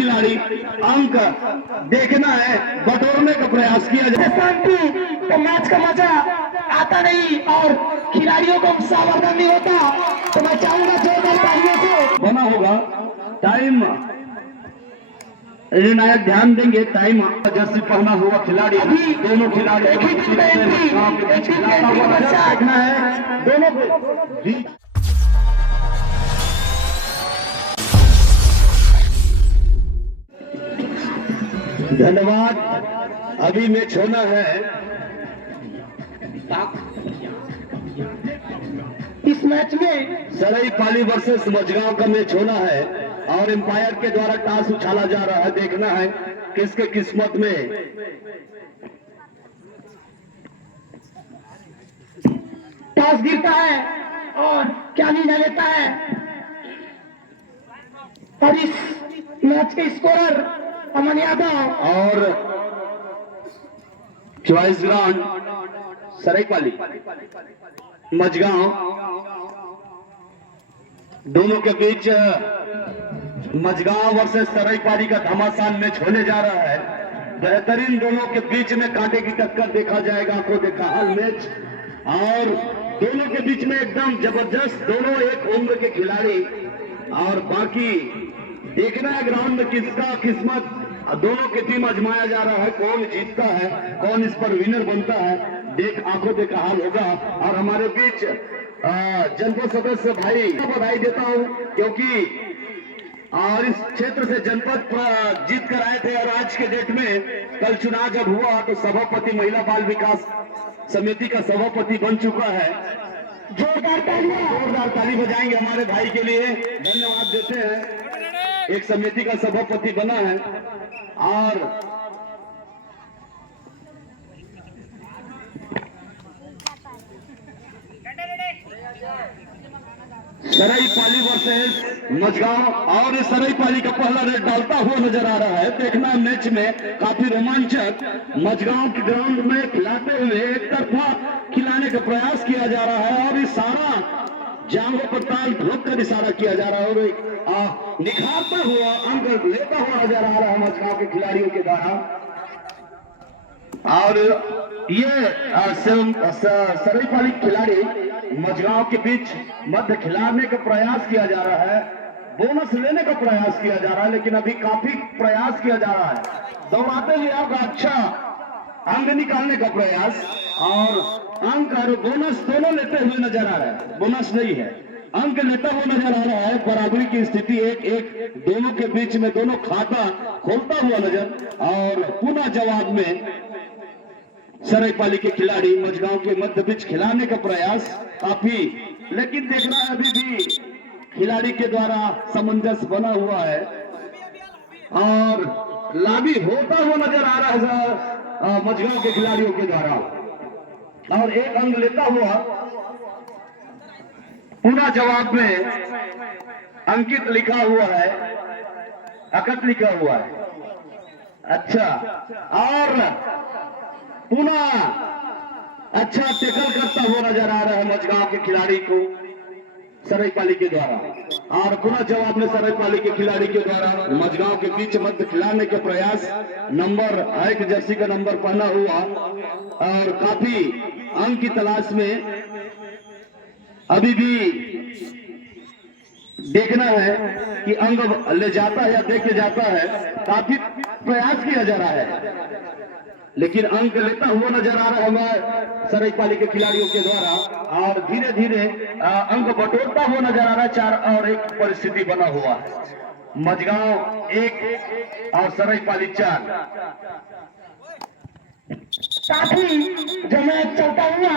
खिलाड़ी अंक देखना है, बटोरने का प्रयास किया जाए। शांति तो मैच का मजा आता नहीं और खिलाड़ियों को सावधान नहीं होता, तो मैं चाहूंगा जोरदार तालियों से बना होगा। टाइम निर्णायक ध्यान देंगे। टाइम जर्सी पहना हुआ खिलाड़ी, अभी दोनों खिलाड़ी एक ही टीम का एंट्री, एक टीम का एंट्री बच्चा देखना है दोनों को। धन्यवाद। अभी मैच होना है। इस मैच में सरायपाली वर्सेस मझगांव का मैच होना है और एम्पायर के द्वारा टॉस उछाला जा रहा है। देखना है किसके किस्मत में टॉस गिरता है और क्या निर्णय लेता है। और इस मैच के स्कोरर अमन यादव और चॉइस ग्राउंड सरायपाली मझगांव, दोनों के बीच मझगांव वर्सेस सरायपाली का घमासान मैच होने जा रहा है। बेहतरीन दोनों के बीच में कांटे की टक्कर देखा जाएगा, आपको देखा हाल मैच, और दोनों के बीच में एकदम जबरदस्त, दोनों एक उम्र के खिलाड़ी, और बाकी देखना है ग्राउंड में किसका किस्मत। दोनों की टीम आजमाया जा रहा है, कौन जीतता है, कौन इस पर विनर बनता है, आंखों देखा हाल होगा। और हमारे बीच जनपद सदस्य भाई को बधाई देता हूं, क्योंकि और इस क्षेत्र से जनपद जीत कर आए थे और आज के डेट में कल चुनाव जब हुआ तो सभापति महिला बाल विकास समिति का सभापति बन चुका है। जोरदार ताली बजाएंगे हमारे भाई के लिए, धन्यवाद देते हैं। एक समिति का सभापति बना है और सरायपाली वर्सेस मझगांव, और सरायपाली का पहला रेड डालता हुआ नजर आ रहा है। देखना मैच में काफी रोमांचक, मझगांव के ग्राउंड में खिलाते हुए एक तरफा खिलाने का प्रयास किया जा रहा है और इशारा जांघों पर ताल ठोक कर इशारा किया जा रहा है और निखारता हुआ अंक लेता हुआ नजर आ रहा है मझगांव के खिलाड़ियों के द्वारा। और ये सरायपाली खिलाड़ी मझगांव के बीच मध्य खिलाने का प्रयास किया जा रहा है, बोनस लेने का प्रयास किया जा रहा है, लेकिन अभी काफी प्रयास किया जा रहा है। दौड़ाते हुए आपका अच्छा अंक निकालने का प्रयास और अंक और बोनस दोनों लेते हुए नजर आ रहा है। बोनस नहीं है, अंक लेता हुआ नजर आ रहा है। बराबरी की स्थिति 1-1 दोनों के बीच में, दोनों खाता खोलता हुआ नजर, और पुनः जवाब में सरायपाली के खिलाड़ी मझगांव के मध्य बीच खिलाने का प्रयास काफी, लेकिन देखना है अभी भी खिलाड़ी के द्वारा सामंजस्य बना हुआ है और लाभी होता हुआ नजर आ रहा है मझगांव के खिलाड़ियों के द्वारा, और एक अंक लेता हुआ पुनः जवाब में अंकित लिखा हुआ है, अकट लिखा हुआ है। अच्छा, और पुनः अच्छा टैकल करता हुआ नजर आ रहा है मझगांव के खिलाड़ी को सरायपाली के द्वारा, और पुनः जवाब में सरायपाली के खिलाड़ी के द्वारा मझगांव के बीच मध्य खिलाने के प्रयास। नंबर 1 जर्सी का नंबर पहना हुआ और काफी अंक की तलाश में अभी भी देखना है कि अंक ले जाता है या देखे जाता है। काफी प्रयास किया जा रहा है, लेकिन अंक लेता हुआ नजर आ रहा है सरायपाली के खिलाड़ियों के द्वारा, और धीरे धीरे अंक बटोरता हुआ नजर आ रहा है। 4-1 परिस्थिति बना हुआ है, मझगांव 1 और सरायपाली 4। काफी जो मैच चलता हुआ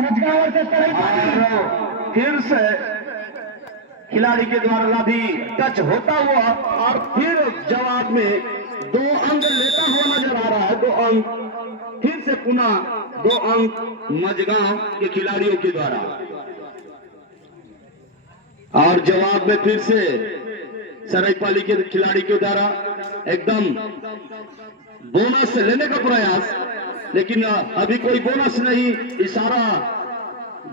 मझगांव से सरायपाली, फिर से खिलाड़ी के द्वारा लाभी टच होता हुआ और फिर जवाब में 2 अंक लेता हुआ नजर आ रहा है। 2 अंक फिर से पुनः 2 अंक मझगांव के खिलाड़ियों के द्वारा, और जवाब में फिर से सरायपाली के खिलाड़ी के द्वारा एकदम बोनस लेने का प्रयास, लेकिन अभी कोई बोनस नहीं। इशारा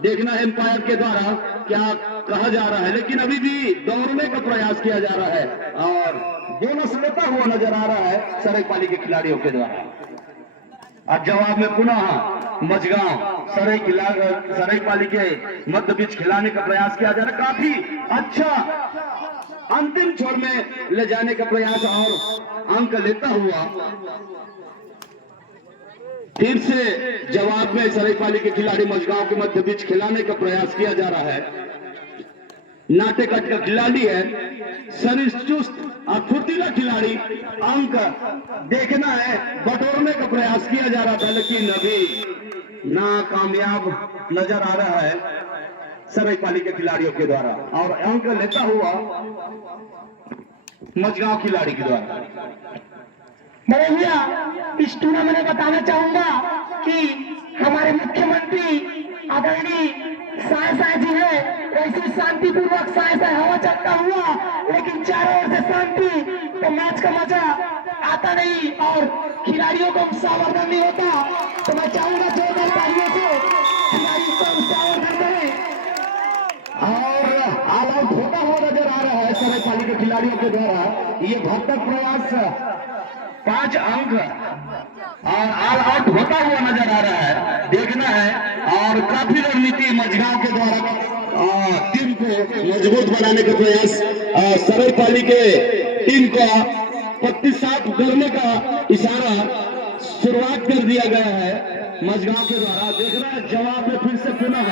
देखना है एम्पायर के द्वारा, क्या कहा जा रहा है, लेकिन अभी भी दौड़ने का प्रयास किया जा रहा है और बोनस लेता हुआ नजर आ रहा है सरायपाली के खिलाड़ियों के द्वारा। और जवाब में पुनः मझगांव सरायपाली के मध्य बीच खिलाने का प्रयास किया जा रहा है। काफी अच्छा अंतिम छोर में ले जाने का प्रयास और अंक लेता हुआ फिर से जवाब में सरायपाली के खिलाड़ी मझगांव के मध्य बीच खिलाने का प्रयास किया जा रहा है। नाटेकट का खिलाड़ी है, शरीर चुस्त और फुर्तीला खिलाड़ी, अंक देखना है, बटोरने का प्रयास किया जा रहा था लेकिन अभी नाकामयाब नजर आ रहा है सरायपाली के खिलाड़ियों के द्वारा और अंक लेता हुआ मझगांव खिलाड़ी के द्वारा। बड़े भैया इस टूर्नामेंट में बताना चाहूंगा कि हमारे मुख्यमंत्री आदरणीय साय जी है, ऐसी शांतिपूर्वक साय हवा चलता हुआ, लेकिन चारों ओर से शांति, तो मैच का मजा आता नहीं और खिलाड़ियों को सावधान नहीं होता। तो मैं चाहूंगा जोरदार तालियों से खिलाड़ी को सावधान करें और ऑल आउट होता हुआ नजर आ रहा है सरायपाली के खिलाड़ियों के द्वारा। ये भरतक प्रयास 5 अंक और ऑल आउट होता हुआ नजर आ रहा है, देखना है। और काफी रणनीति मझगांव के द्वारा टीम को मजबूत बनाने का प्रयास, सरायपाली के टीम का पत्ती साफ करने का इशारा शुरुआत कर दिया गया है मझगांव के द्वारा। देखना है जवाब में फिर से पुनः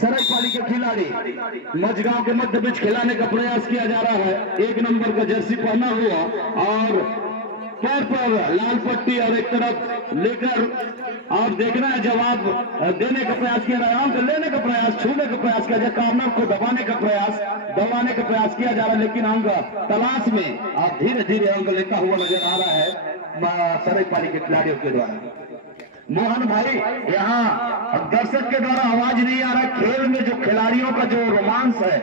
सरायपाली के खिलाड़ी मझगांव के मध्य बीच खिलाने का प्रयास किया जा रहा है। 1 नंबर का जर्सी पहना हुआ और पैर पर लाल पट्टी और एक तरफ लेकर और देखना है जवाब देने का प्रयास किया रहा है, अंक लेने का प्रयास, छूने का प्रयास किया जा रहा है, कॉर्नर को दबाने का प्रयास, दौड़ाने का प्रयास किया जा रहा है, लेकिन अंक तलाश में और धीरे धीरे अंक लेता हुआ नजर आ रहा है सरायपाली के खिलाड़ियों के द्वारा। मोहन भाई, यहाँ दर्शक के द्वारा आवाज नहीं आ रहा, खेल में जो खिलाड़ियों का जो रोमांस है,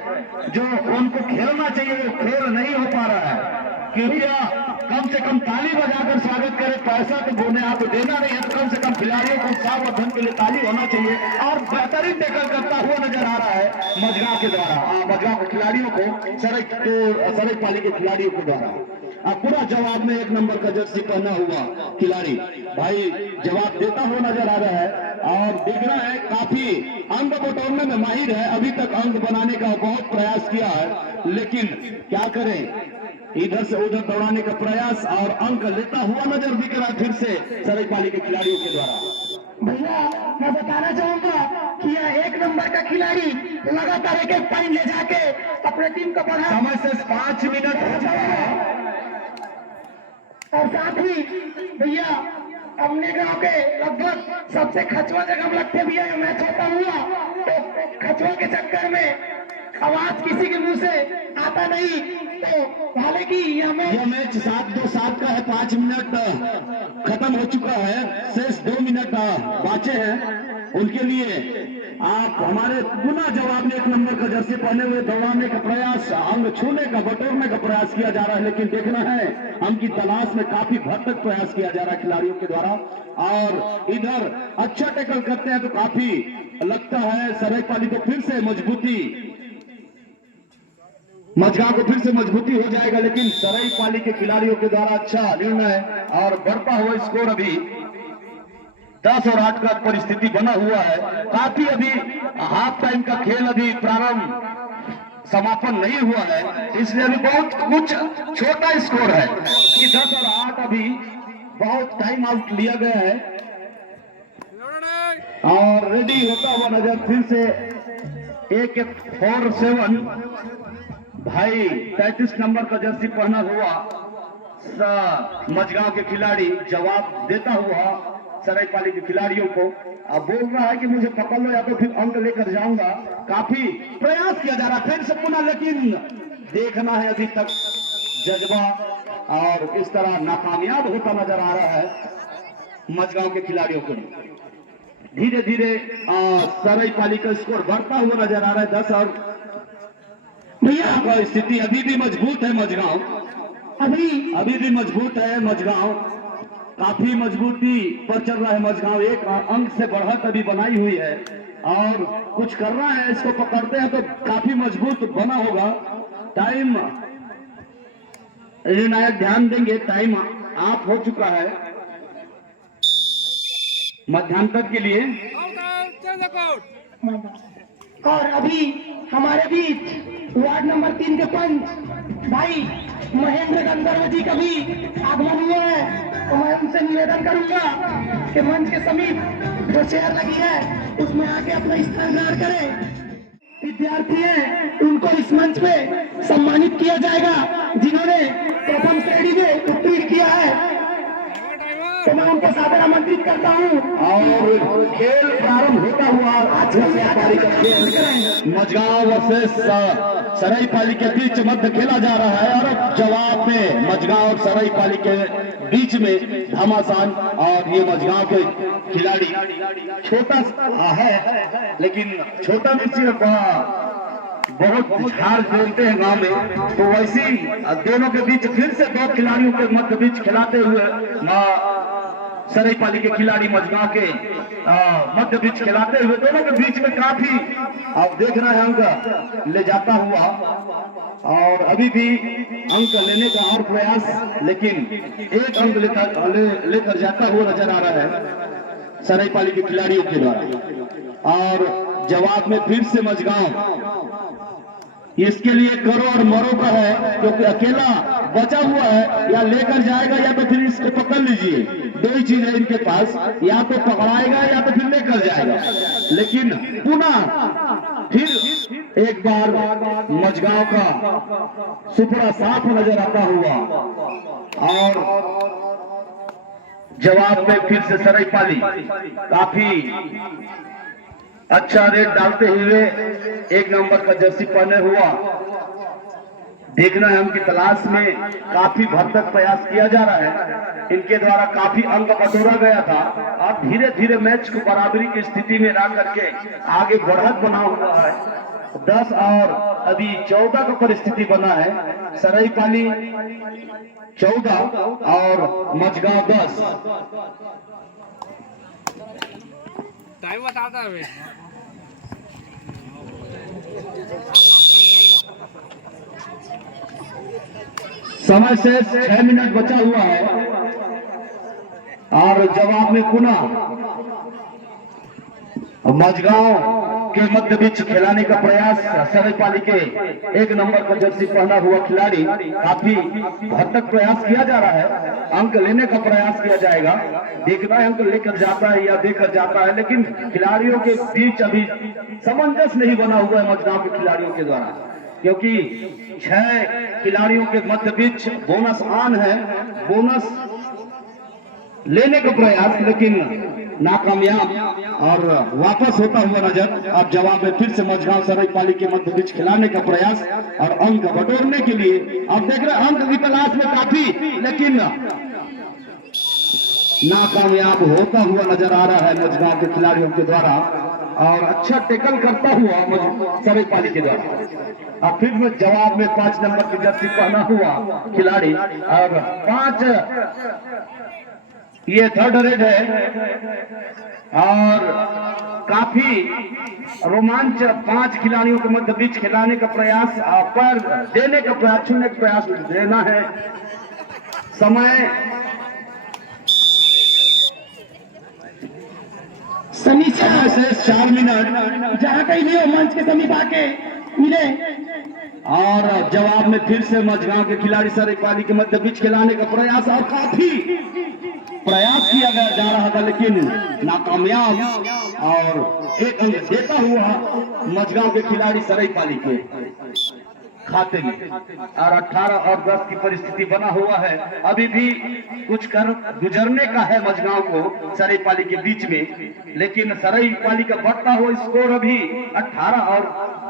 जो उनको खेलना चाहिए वो खेल नहीं हो पा रहा है। कृपया कम से कम ताली बजाकर स्वागत करें। पैसा तो बोने आप देना नहीं है, तो कम से कम खिलाड़ियों को उत्साहवर्धन के लिए ताली होना चाहिए। और बेहतरीन टैकल करता हुआ नजर आ रहा है मझगांव के द्वारा, मझगांव के खिलाड़ियों को सरायपाली के खिलाड़ियों के द्वारा। पूरा जवाब में 1 नंबर का जर्सी पहना हुआ खिलाड़ी भाई जवाब देता हुआ नजर आ रहा है और देखना है काफी अंक बटोरने में माहिर है। अभी तक अंक बनाने का बहुत प्रयास किया है, लेकिन क्या करें, इधर से उधर दौड़ाने का प्रयास और अंक लेता हुआ नजर दिख रहा है फिर से सरायपाली के खिलाड़ियों के द्वारा। भैया मैं बताना चाहूंगा कि यह 1 नंबर का खिलाड़ी लगातार एक पॉइंट ले जाके अपने टीम को बढ़ा, समय से 5 मिनट हो चुका है और साथ ही भैया अपने गांव के लगभग सबसे खचवा जगह में लगते भैया ये मैच होता हुआ, तो खचवा के चक्कर में आवाज किसी के मुंह से आता नहीं। तो हालांकि यह मैच 7-2-7 का है, 5 मिनट खत्म हो चुका है, शेष 2 मिनट बाचे हैं। उनके लिए आप हमारे पुनः जवाब में 1 नंबर का जर्सी पहने हुए दौड़ाने का प्रयास, अंग छूने का बटोरने का प्रयास किया जा रहा है, लेकिन देखना है अंक की तलाश में काफी भरतक प्रयास किया जा रहा है खिलाड़ियों के द्वारा। और इधर अच्छा टैकल करते हैं तो काफी लगता है सरायपाली को फिर से मजबूती, मझगांव को फिर से मजबूती हो जाएगा, लेकिन सरायपाली के खिलाड़ियों के द्वारा अच्छा निर्णय और बढ़ता हुआ स्कोर अभी 10 और 8 का परिस्थिति बना हुआ है। काफी अभी हाफ टाइम का खेल अभी प्रारंभ समापन नहीं हुआ है, इसलिए अभी बहुत कुछ छोटा स्कोर है कि 10 और 8 अभी बहुत टाइम आउट लिया गया है और रेडी होता हुआ नजर फिर से 1-4-7 भाई 33 नंबर का जर्सी पहना हुआ मझगांव के खिलाड़ी जवाब देता हुआ सरायपाली के खिलाड़ियों को अब बोल रहा है कि मुझे पकड़ लो या तो फिर अंक लेकर जाऊंगा। काफी प्रयास किया जा रहा है फिर से पुनः, लेकिन देखना है अभी तक जज्बा और किस तरह नाकामयाब होता नजर आ रहा है मझगांव के खिलाड़ियों को। धीरे धीरे सरायपाली का स्कोर बढ़ता हुआ नजर आ रहा है। 10 और भैया का स्थिति अभी भी मजबूत है मझगांव, अभी भी मजबूत है मझगांव, काफी मजबूती पर चल रहा है मझगांव। 1 अंक से बढ़त अभी बनाई हुई है और कुछ करना है, इसको पकड़ते हैं तो काफी मजबूत बना होगा। टाइम निर्णायक ध्यान देंगे, टाइम ऑफ हो चुका है मध्यांतर के लिए। और अभी हमारे बीच वार्ड नंबर 3 के पंच भाई महेंद्र गंधर्व जी का भी आगमन हुआ है। तो मैं उनसे निवेदन करूंगा कि मंच के समीप जो चेयर लगी है उसमें आके अपना स्थान ग्रहण करें। विद्यार्थी हैं उनको इस मंच पे सम्मानित किया जाएगा जिन्होंने प्रथम श्रेणी में उत्तीर्ण किया है, तो मैं उनको सादर आमंत्रित करता हूँ। और खेल प्रारंभ होता हुआ आज मजगांव वर्सेस सरायपाली के बीच मध्य खेला जा रहा है। और अब जवाब में मजगांव और सरायपाली के बीच में घमासान। और ये मजगांव के खिलाड़ी छोटा है, लेकिन छोटा भी सिर्फ बहुत झाड़ जोड़ते हैं गांव में, तो वैसे ही दोनों के बीच फिर से दो खिलाड़ियों के मध्य बीच खिलाते हुए सरायपाली के खिलाड़ी मजगांव के मध्य बीच खिलाते हुए दोनों के बीच में काफी आप देख रहे हैं अंक ले जाता हुआ। और अभी भी अंक लेने का और प्रयास, लेकिन एक अंक लेकर जाता हुआ नजर आ रहा है सरायपाली के खिलाड़ियों के द्वारा। और जवाब में फिर से मजगांव इसके लिए करो और मरो का है, क्योंकि अकेला बचा हुआ है, या लेकर जाएगा या तो फिर इसको पकड़ लीजिए। दो ही चीज है इनके पास, या तो पकड़ाएगा या तो फिर लेकर जाएगा। लेकिन पुनः फिर एक बार मजगांव का सुपड़ा साफ नजर आता हुआ। और जवाब में फिर से सरायपाली काफी अच्छा रेट डालते हुए 1 नंबर का जर्सी पहने हुआ। देखना है उनकी तलाश में काफी भरसक प्रयास किया जा रहा है। इनके द्वारा काफी अंक बटोरा गया था। अब धीरे धीरे मैच को बराबरी की स्थिति में ला करके आगे बढ़त बना हुआ है। 10 और अभी 14 का परिस्थिति बना है। सरायपाली 14 और मजगांव 10। टाइम बताता है। समय से 6 मिनट बचा हुआ है। और जवाब में पुनः मजगांव के मध्य बीच खिलाने का प्रयास सरायपाली के 1 नंबर का जर्सी पहना हुआ खिलाड़ी काफी भरसक प्रयास किया जा रहा है। अंक लेने का प्रयास किया जाएगा। देखना है अंक लेकर जाता है या देकर जाता है, लेकिन खिलाड़ियों के बीच अभी सामंजस्य नहीं बना हुआ है मजगांव के खिलाड़ियों के द्वारा, क्योंकि 6 खिलाड़ियों के मध्य बीच बोनस ऑन है। बोनस लेने का प्रयास लेकिन नाकामयाब और वापस होता हुआ नजर। अब जवाब में फिर से मजगांव सरायपाली के मध्य बीच खिलाने का प्रयास और अंक बटोरने के लिए। अब देख रहे अंक की तलाश में काफी, लेकिन नाकामयाब होता हुआ नजर आ रहा है मजगांव के खिलाड़ियों के द्वारा। और अच्छा टेकल करता हुआ सरायपाली के द्वारा। अब फिर में जवाब में 5 नंबर की जर्सी पहना हुआ खिलाड़ी और 5 ये थर्ड रेड है। और काफी रोमांच 5 खिलाड़ियों के मध्य बीच खिलाने का प्रयास पर देने का प्रयास, छूने का प्रयास देना है। समय समीक्षा से 4 मिनट जहाँ कहीं भी हो मंच के समीप आके मिले। और जवाब में फिर से मजगांव के खिलाड़ी सरायपाली के मध्य बीच खिलाने का प्रयास और काफी प्रयास किया जा रहा था, लेकिन नाकामयाब। और 1 अंक देता हुआ मजगांव के खिलाड़ी सरायपाली के खाते में। और 18 और 10 की परिस्थिति बना हुआ है। अभी भी कुछ कर गुजरने का है मजगांव को सरायपाली के बीच में, लेकिन सरायपाली का बढ़ता हुआ स्कोर अभी 18 और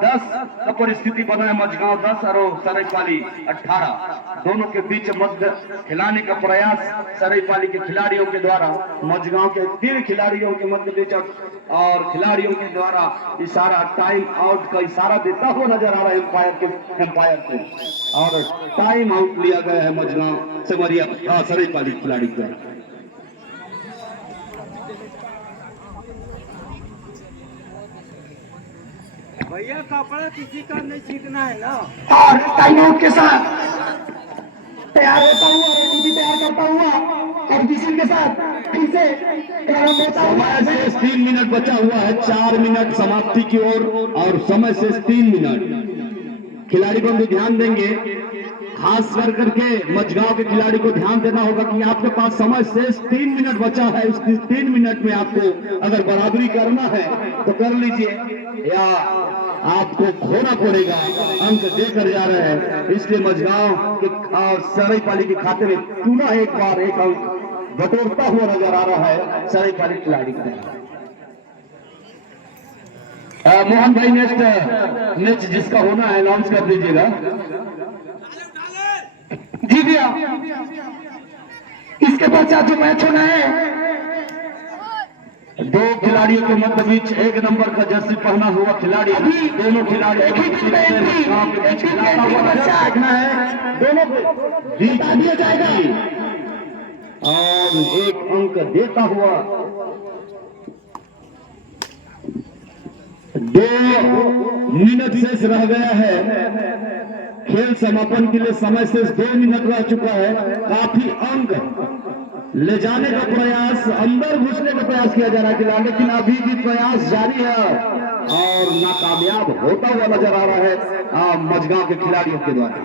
10 का परिस्थिति बना है। मजगांव 10 और सरायपाली 18 दोनों के बीच मध्य खिलाने का प्रयास सरायपाली के खिलाड़ियों के द्वारा। मजगांव के 3 खिलाड़ियों के मध्य बीच और खिलाड़ियों के द्वारा इशारा, टाइम आउट का इशारा देता हुआ नजर आ रहा है एम्पायर को। और टाइम आउट लिया गया है मजगांव से सरायपाली खिलाड़ी को। भैया कपड़ा किसी का नहीं सीखना है ना। और टाइम आउट के साथ तैयार होता हुआ, रणनीति तैयार करता हुआ और विजिल के साथ फिर से प्रारंभ होता हुआ। समय से 3 मिनट बचा हुआ है, 4 मिनट समाप्ति की ओर और समय से 3 मिनट। खिलाड़ी बंधु ध्यान देंगे, खास कर करके मझगांव के खिलाड़ी को ध्यान देना होगा कि आपके पास समय शेष 3 मिनट बचा है। उस 3 मिनट में आपको अगर बराबरी करना है तो कर लीजिए, या आपको खोना पड़ेगा। अंक देकर जा रहे हैं, इसलिए मझगांव के और सरायपाली के खाते में पुनः एक बार एक अंक बटोरता हुआ नजर आ रहा है सरायपाली खिलाड़ी को। मोहन भाई नेक्स्ट मैच जिसका होना है अनाउंस कर दीजिएगा। जी भैया, इसके पश्चात जो मैच होना है, 2 खिलाड़ियों के मध्य बीच 1 नंबर का जर्सी पहना हुआ खिलाड़ी, अभी दोनों खिलाड़ी एक ही टीम में एंट्री, खिलाता हुआ नजर देखना है। दोनों को बीच दिया जाएगा और 1 अंक देता हुआ 2 मिनट शेष रह गया है। खेल समापन के लिए समय शेष 2 मिनट रह चुका है। काफी अंक ले जाने का प्रयास, अंदर घुसने का प्रयास किया जा रहा है खिलाड़ी, लेकिन अभी भी प्रयास जारी है और नाकामयाब होता हुआ नजर आ रहा है मझगांव के खिलाड़ियों के द्वारा।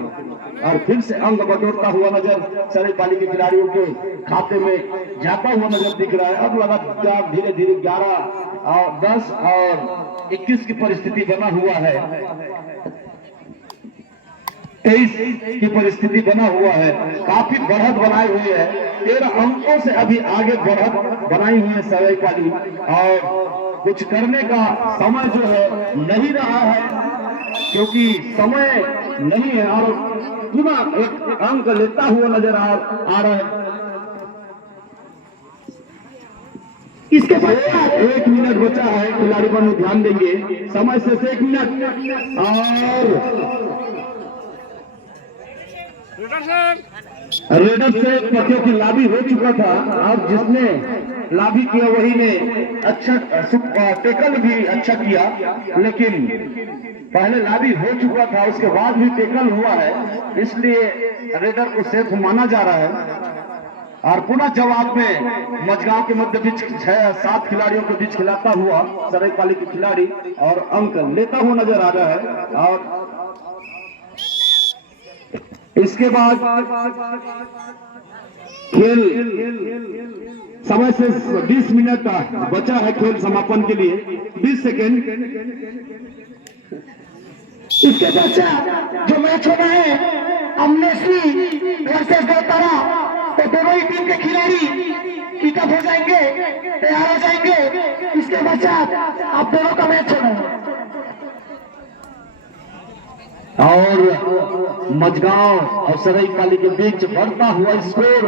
और फिर से अंक बटोरता हुआ नजर सरायपाली के खिलाड़ियों के खाते में जाता हुआ नजर दिख रहा है। अब लगातार धीरे धीरे 11 और 10 और 21 की परिस्थिति बना हुआ है, 23 की परिस्थिति बना हुआ है। काफी बढ़त बनाई हुई है, 13 अंकों से अभी आगे बढ़त बनाई हुई है सरायपाली, और कुछ करने का समय जो है नहीं रहा है, क्योंकि समय नहीं है और पुनः एक अंक लेता हुआ नजर आ रहा है। इसके बाद 1 मिनट बचा है, खिलाड़ी पर ध्यान देंगे, समय से 1 मिनट और रेडर से पतियों की लाभी हो चुका था। अब जिसने लाभी किया वही ने अच्छा टेकल भी अच्छा किया, लेकिन पहले लाभी हो चुका था, उसके बाद भी टेकल हुआ है, इसलिए रेडर को सेफ माना जा रहा है। और पुनः जवाब में मझगांव के मध्य बीच 6-7 खिलाड़ियों के बीच खिलाता हुआ सरायपाली के खिलाड़ी और अंक लेता हुआ नजर आ रहा है। और इसके बाद खेल समय से 20 मिनट बचा है खेल समापन के लिए, 20 सेकेंड। इसके पश्चात जो मैच होना है अमनेसी वर्सेस गोतारा, तो दोनों ही टीम के खिलाड़ी कीटअप हो जाएंगे, तैयार हो जाएंगे। इसके पश्चात आप दोनों का मैच होना है। और मझगांव और सरायपाली के बीच बढ़ता हुआ स्कोर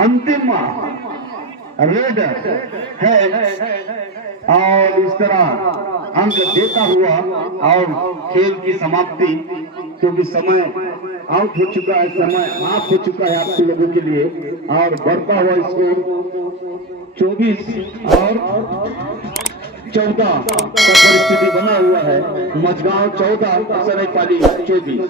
अंतिम रेड है, और इस तरह अंक देता हुआ और खेल की समाप्ति, क्योंकि समय आउट हो चुका है, समय ऑफ हो चुका है आप लोगों के लिए, और बढ़ता हुआ स्कोर 24 और 14 का परिस्थिति बना हुआ है। मझगांव 14, सरायपाली 24।